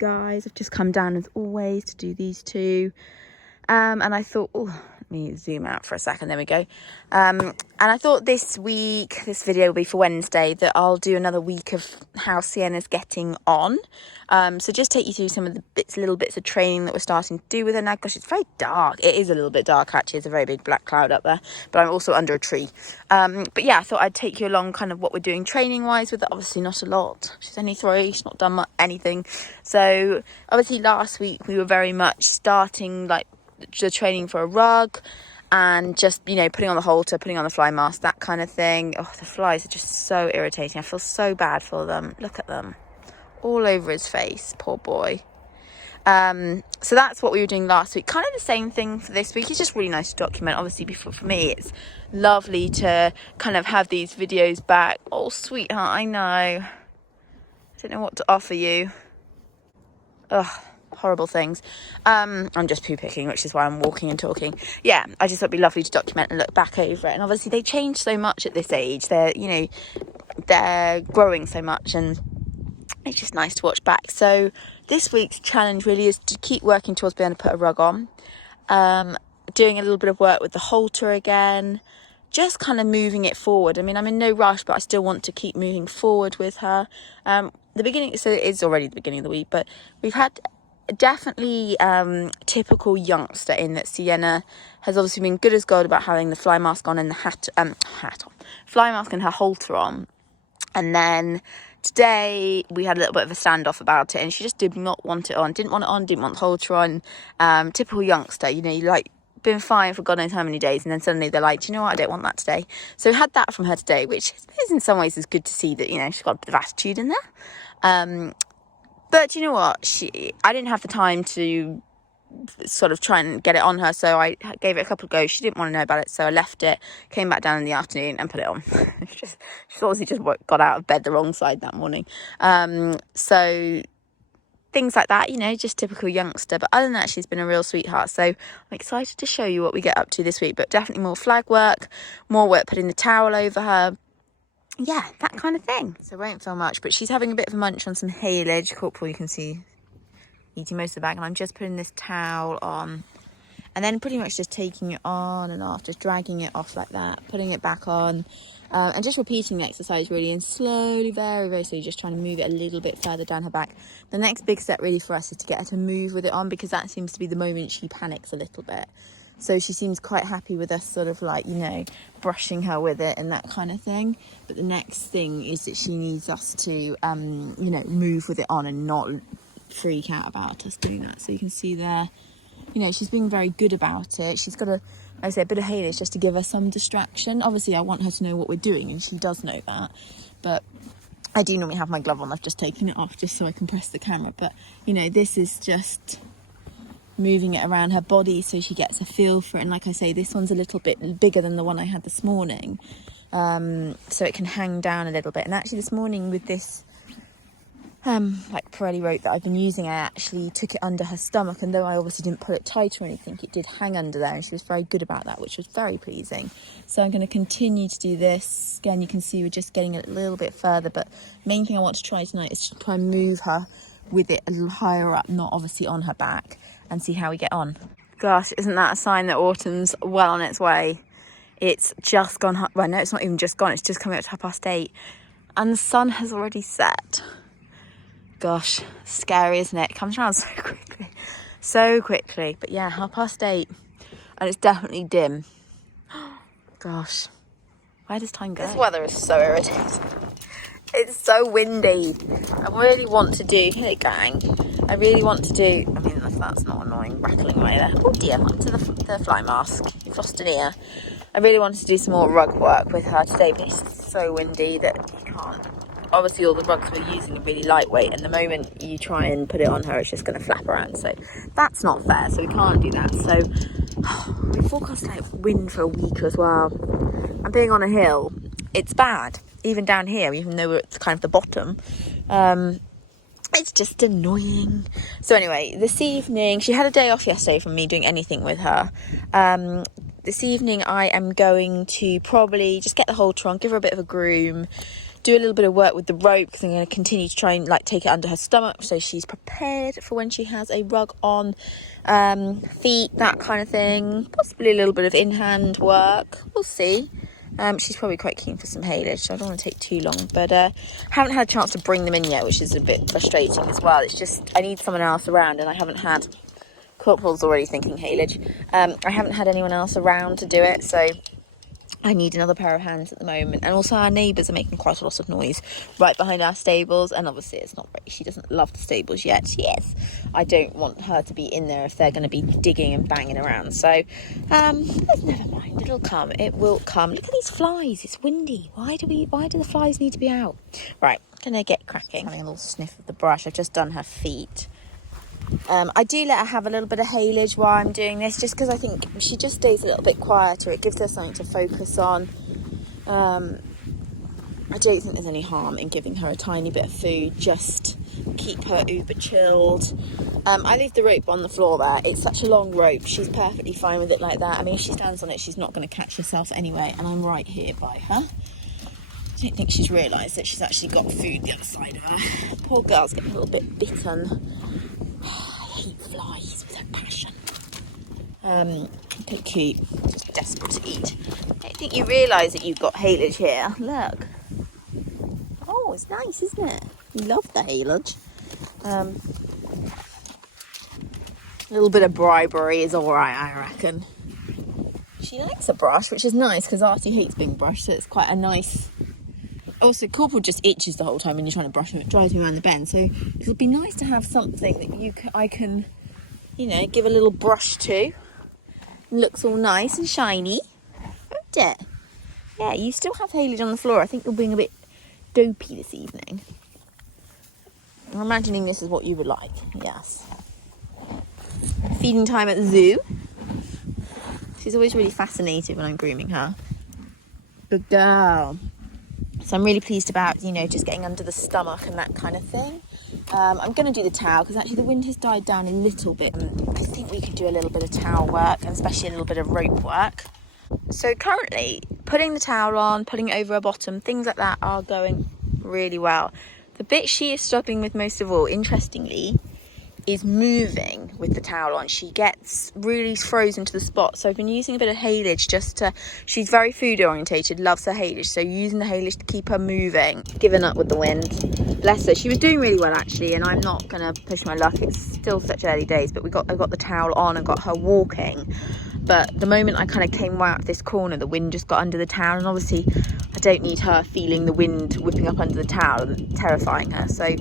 guys. I've just come down as always to do these two. And I thought, oh, let me zoom out for a second. There we go. And I thought this week, this video will be for Wednesday, that I'll do another week of how Sienna's getting on. So just take you through some of the little bits of training that we're starting to do with her now. Gosh, it's very dark. It is a little bit dark, actually. There's a very big black cloud up there. But I'm also under a tree. But yeah, I thought I'd take you along kind of what we're doing training-wise with her. Obviously not a lot. She's only 3. She's not done anything. So obviously last week we were very much starting like the training for a rug and just, you know, putting on the halter, putting on the fly mask, that kind of thing. Oh, the flies are just so irritating. I feel so bad for them. Look at them all over his face, poor boy. So that's what we were doing last week. Kind of the same thing for this week. It's just really nice to document. Obviously, for me, it's lovely to kind of have these videos back. Oh, sweetheart, I know. I don't know what to offer you. Ugh. Horrible things. I'm just poo picking, which is why I'm walking and talking. Yeah, I just thought it'd be lovely to document and look back over it. And obviously they change so much at this age. They're growing so much, and it's just nice to watch back. So this week's challenge really is to keep working towards being able to put a rug on, doing a little bit of work with the halter again, just kind of moving it forward. I mean, I'm in no rush, but I still want to keep moving forward with her. The beginning, so it's already the beginning of the week, but we've had definitely typical youngster in that Sienna has obviously been good as gold about having the fly mask on and the fly mask and her halter on. And then today we had a little bit of a standoff about it, and she just did not want it on, didn't want it on, didn't want the halter on. Typical youngster, you know, you like been fine for God knows how many days, and then suddenly they're like, do you know what, I don't want that today. So we had that from her today, which is in some ways is good to see that, you know, she's got a bit of attitude in there. But you know what, I didn't have the time to sort of try and get it on her, so I gave it a couple of goes. She didn't want to know about it, so I left it, came back down in the afternoon and put it on. She's obviously just got out of bed the wrong side that morning. So things like that, you know, just typical youngster. But other than that, she's been a real sweetheart. So I'm excited to show you what we get up to this week. But definitely more flag work, more work putting the towel over her. Yeah, that kind of thing. So I won't film much, but she's having a bit of a munch on some haylage. Corporal, you can see, eating most of the bag. And I'm just putting this towel on. And then pretty much just taking it on and off, just dragging it off like that, putting it back on. And just repeating the exercise really, and slowly, very, very slowly, just trying to move it a little bit further down her back. The next big step really for us is to get her to move with it on, because that seems to be the moment she panics a little bit. So she seems quite happy with us sort of like, you know, brushing her with it and that kind of thing. But the next thing is that she needs us to, you know, move with it on and not freak out about us doing that. So you can see there, you know, she's being very good about it. She's got a bit of haylage just to give her some distraction. Obviously, I want her to know what we're doing, and she does know that. But I do normally have my glove on. I've just taken it off just so I can press the camera. But, you know, this is just moving it around her body so she gets a feel for it. And like I say, this one's a little bit bigger than the one I had this morning, so it can hang down a little bit. And actually this morning with this like Pirelli rope that I've been using, I actually took it under her stomach, and though I obviously didn't pull it tight or anything, it did hang under there, and she was very good about that, which was very pleasing. So I'm going to continue to do this. Again, you can see we're just getting it a little bit further, but main thing I want to try tonight is to try and move her with it a little higher up, not obviously on her back, and see how we get on. Gosh, isn't that a sign that autumn's well on its way? It's just gone, well, no, it's not even just gone, it's just coming up to 8:30, and the sun has already set. Gosh, scary, isn't it? It comes around so quickly. But yeah, 8:30, and it's definitely dim. Gosh, where does time go? This weather is so irritating. It's so windy. I really want to do, hey gang, I really want to do, I mean, if that's not annoying, rattling away there. Oh dear, up to the fly mask. You've lost an ear. I really wanted to do some more rug work with her today, but it's so windy that you can't. Obviously all the rugs we're using are really lightweight, and the moment you try and put it on her, it's just going to flap around. So that's not fair, so we can't do that. So we forecast like wind for a week as well. And being on a hill, it's bad. Even down here, even though it's kind of the bottom, it's just annoying. So anyway, this evening, she had a day off yesterday from me doing anything with her. This evening I am going to probably just get the halter on, give her a bit of a groom, do a little bit of work with the rope because I'm going to continue to try and like take it under her stomach so she's prepared for when she has a rug on, feet, that kind of thing. Possibly a little bit of in-hand work. We'll see. She's probably quite keen for some haylage, so I don't want to take too long. But haven't had a chance to bring them in yet, which is a bit frustrating as well. It's just I need someone else around, and I haven't had... Corporal's already thinking haylage. I haven't had anyone else around to do it, so I need another pair of hands at the moment. And also our neighbours are making quite a lot of noise right behind our stables, and obviously it's not very, she doesn't love the stables yet. Yes, I don't want her to be in there if they're going to be digging and banging around. So never mind, it'll come, it will come. Look at these flies, it's windy. Why do the flies need to be out? Right, gonna get cracking. Having a little sniff of the brush. I've just done her feet. I do let her have a little bit of haylage while I'm doing this, just because I think she just stays a little bit quieter. It gives her something to focus on. I don't think there's any harm in giving her a tiny bit of food, just keep her uber chilled. I leave the rope on the floor there. It's such a long rope. She's perfectly fine with it like that. I mean, if she stands on it, she's not going to catch herself anyway, and I'm right here by her. I don't think she's realised that she's actually got food the other side of her. Poor girl's getting a little bit bitten. I hate flies with a passion. Look at Coop, just desperate to eat. I don't think you realise that you've got haylage here. Look. Oh, it's nice, isn't it? You love the haylage. A little bit of bribery is alright, I reckon. She likes a brush, which is nice because Artie hates being brushed, so it's quite a nice... Also, Corporal just itches the whole time when you're trying to brush him. It drives me around the bend. So it'll be nice to have something that I can, you know, give a little brush to. It looks all nice and shiny. Won't it? Yeah, you still have haylage on the floor. I think you're being a bit dopey this evening. I'm imagining this is what you would like. Yes. Feeding time at the zoo. She's always really fascinated when I'm grooming her. Good girl. So I'm really pleased about, you know, just getting under the stomach and that kind of thing. I'm going to do the towel because actually the wind has died down a little bit. I think we could do a little bit of towel work and especially a little bit of rope work. So currently, putting the towel on, putting it over her bottom, things like that are going really well. The bit she is struggling with most of all, interestingly, is moving with the towel on. She gets really frozen to the spot, so I've been using a bit of haylage just to... She's very food orientated, loves her haylage, so using the haylage to keep her moving. Given up with the wind, bless her. She was doing really well actually, and I'm not gonna push my luck, it's still such early days, but I got the towel on and got her walking. But the moment I kind of came out of this corner, the wind just got under the towel, and obviously I don't need her feeling the wind whipping up under the towel and terrifying her. So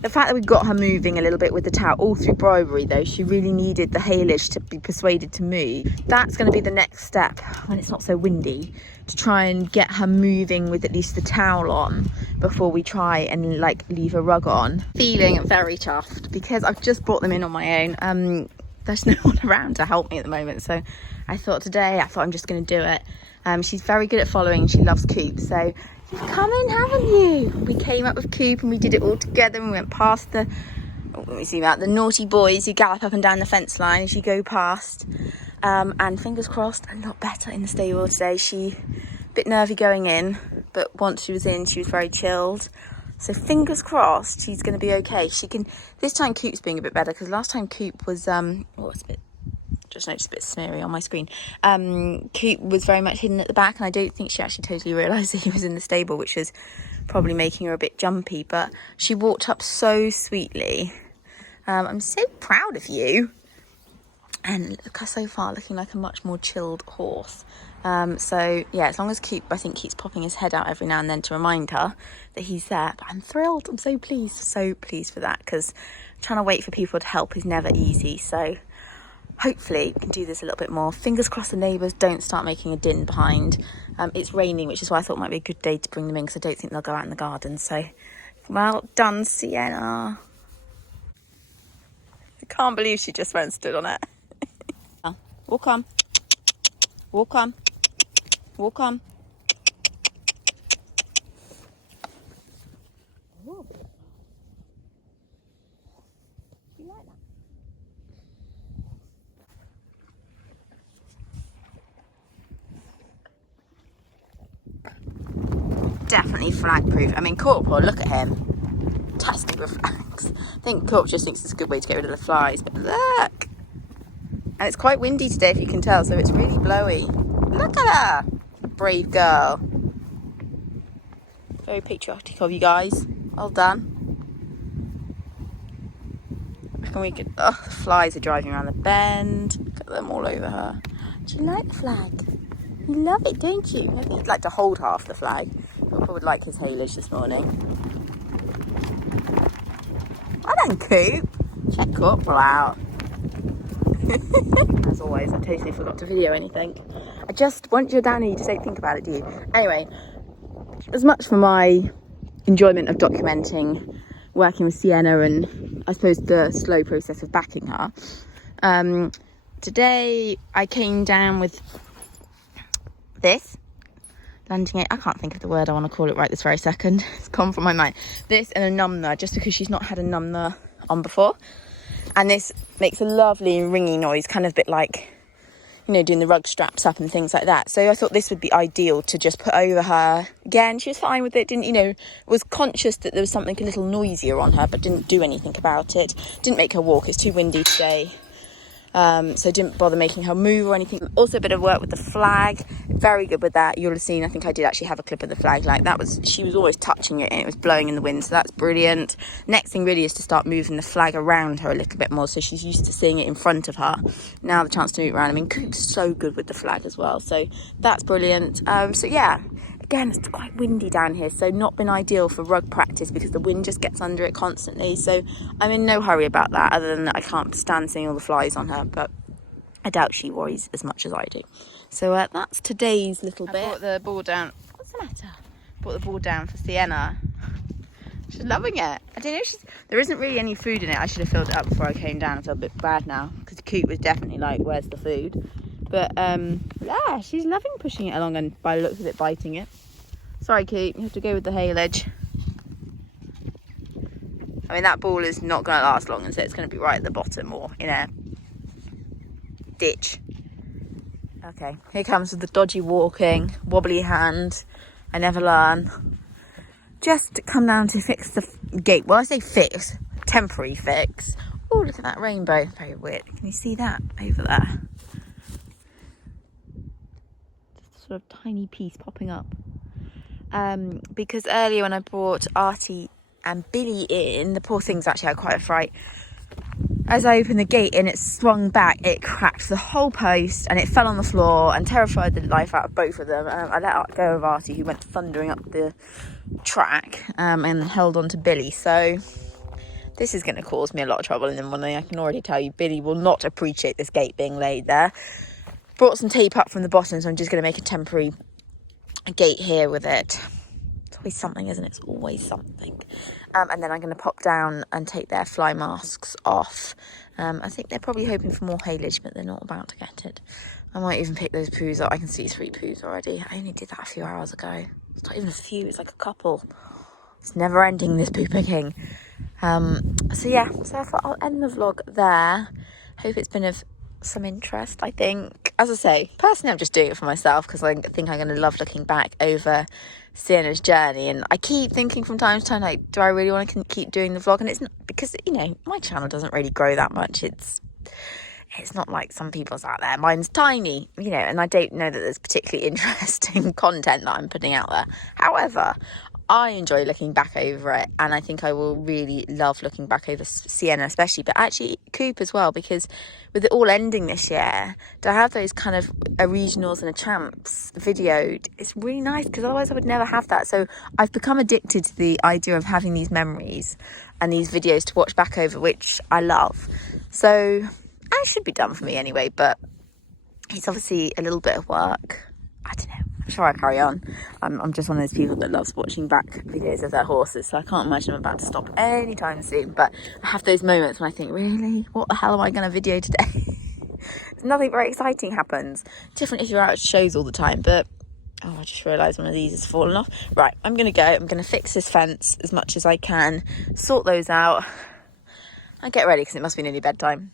the fact that we got her moving a little bit with the towel, all through bribery though, she really needed the haylage to be persuaded to move. That's going to be the next step when it's not so windy, to try and get her moving with at least the towel on before we try and like leave a rug on. Feeling very chuffed because I've just brought them in on my own. There's no one around to help me at the moment, so I thought I'm just going to do it. She's very good at following. She loves Coop, so you've come in, haven't you? We came up with Coop and we did it all together, and we went past the... let me zoom out. The naughty boys who gallop up and down the fence line as you go past. And fingers crossed, a lot better in the stable today. She a bit nervy going in, but once she was in, she was very chilled. So fingers crossed she's going to be okay. She can... This time Coop's being a bit better, because last time Coop was... it's a bit... Just noticed a bit smeary on my screen. Coop was very much hidden at the back, and I don't think she actually totally realised that he was in the stable, which was probably making her a bit jumpy. But she walked up so sweetly. I'm so proud of you. And look her so far looking like a much more chilled horse. So yeah, as long as Coop, I think, keeps popping his head out every now and then to remind her that he's there. But I'm thrilled. I'm so pleased for that, because trying to wait for people to help is never easy. So hopefully we can do this a little bit more. Fingers crossed the neighbours don't start making a din behind. It's raining, which is why I thought it might be a good day to bring them in, because I don't think they'll go out in the garden. So well done, Sienna. I can't believe she just went and stood on it. Walk on. Walk on. Walk on. Ooh. You like that? definitely flag proof. I mean, Corporal, look at him. Fantastic with flags. I think Corp just thinks it's a good way to get rid of the flies, but look. And it's quite windy today, if you can tell, so it's really blowy. Look at her. Brave girl. Very patriotic of you guys. Well done. I reckon we could... Oh, the flies are driving around the bend. Look at them all over her. Do you like the flag? You love it, don't you? I think you'd like to hold half the flag. Corporal would like his haylage this morning. Well done, Coop. Check Corporal out. As always, I totally forgot to video anything. Once you're down here, you just don't think about it, do you? Anyway, as much for my enjoyment of documenting working with Sienna and I suppose the slow process of backing her. Today I came down with this landing aid. I can't think of the word I want to call it right this very second. It's gone from my mind. This and a numner, just because she's not had a numner on before. And this makes a lovely ringing noise, kind of a bit like, you know, doing the rug straps up and things like that. So I thought this would be ideal to just put over her. Again, she was fine with it, didn't, you know, was conscious that there was something a little noisier on her, but didn't do anything about it. Didn't make her walk, it's too windy today. So didn't bother making her move or anything. Also a bit of work with the flag, very good with that. You'll have seen, I think I did actually have a clip of the flag, like that was, she was always touching it and it was blowing in the wind, so that's brilliant. Next thing really is to start moving the flag around her a little bit more, so she's used to seeing it in front of her. Now the chance to move around. I mean, Coop's so good with the flag as well, so that's brilliant. So yeah, again, it's quite windy down here, so not been ideal for rug practice because the wind just gets under it constantly. So I'm in no hurry about that, other than that I can't stand seeing all the flies on her, but I doubt she worries as much as I do. So that's today's little bit. I brought the ball down. What's the matter? Brought the ball down for Sienna. She's loving it. I don't know, there isn't really any food in it. I should have filled it up before I came down. I feel a bit bad now because Coop was definitely like, where's the food? But yeah, she's loving pushing it along and by the looks of it, biting it. Sorry, Coop, you have to go with the haylage. I mean, that ball is not going to last long, and so it's going to be right at the bottom or in a ditch. Okay, here comes with the dodgy walking, wobbly hand. I never learn. Just come down to fix the gate. Well, I say fix, temporary fix. Oh, look at that rainbow. Very weird. Can you see that over there? Just a sort of tiny piece popping up. Because earlier when I brought Artie and Billy in, the poor things actually had quite a fright. As I opened the gate and it swung back, it cracked the whole post and it fell on the floor and terrified the life out of both of them. I let go of Artie, who went thundering up the track, and held on to Billy. So this is going to cause me a lot of trouble in the morning. I can already tell you, Billy will not appreciate this gate being laid there. Brought some tape up from the bottom, so I'm just going to make a temporary gate here with it. It's always something, isn't it? It's always something. And then I'm going to pop down and take their fly masks off. I think they're probably hoping for more haylage, but they're not about to get it. I might even pick those poos up. I can see 3 poos already. I only did that a few hours ago. It's not even a few, it's like a couple. It's never ending, this poo picking. So yeah, so I thought I'll end the vlog there. Hope it's been of some interest. I think, as I say, personally I'm just doing it for myself because I think I'm going to love looking back over Sienna's journey, and I keep thinking from time to time, like, do I really want to keep doing the vlog? And it's not, because, you know, my channel doesn't really grow that much. It's not like some people's out there. Mine's tiny, you know, and I don't know that there's particularly interesting content that I'm putting out there. However, I enjoy looking back over it, and I think I will really love looking back over Sienna especially, but actually Coop as well, because with it all ending this year, to have those kind of a regionals and a champs videoed, it's really nice, because otherwise I would never have that. So I've become addicted to the idea of having these memories and these videos to watch back over, which I love. So it should be done for me anyway, but it's obviously a little bit of work. I don't know. I'm sure I'll carry on. I'm just one of those people that loves watching back videos of their horses, so I can't imagine I'm about to stop anytime soon. But I have those moments when I think, really, what the hell am I going to video today? Nothing very exciting happens. Different if you're out at shows all the time, but oh, I just realised one of these has fallen off. Right, I'm going to go. I'm going to fix this fence as much as I can, sort those out, and get ready because it must be nearly bedtime.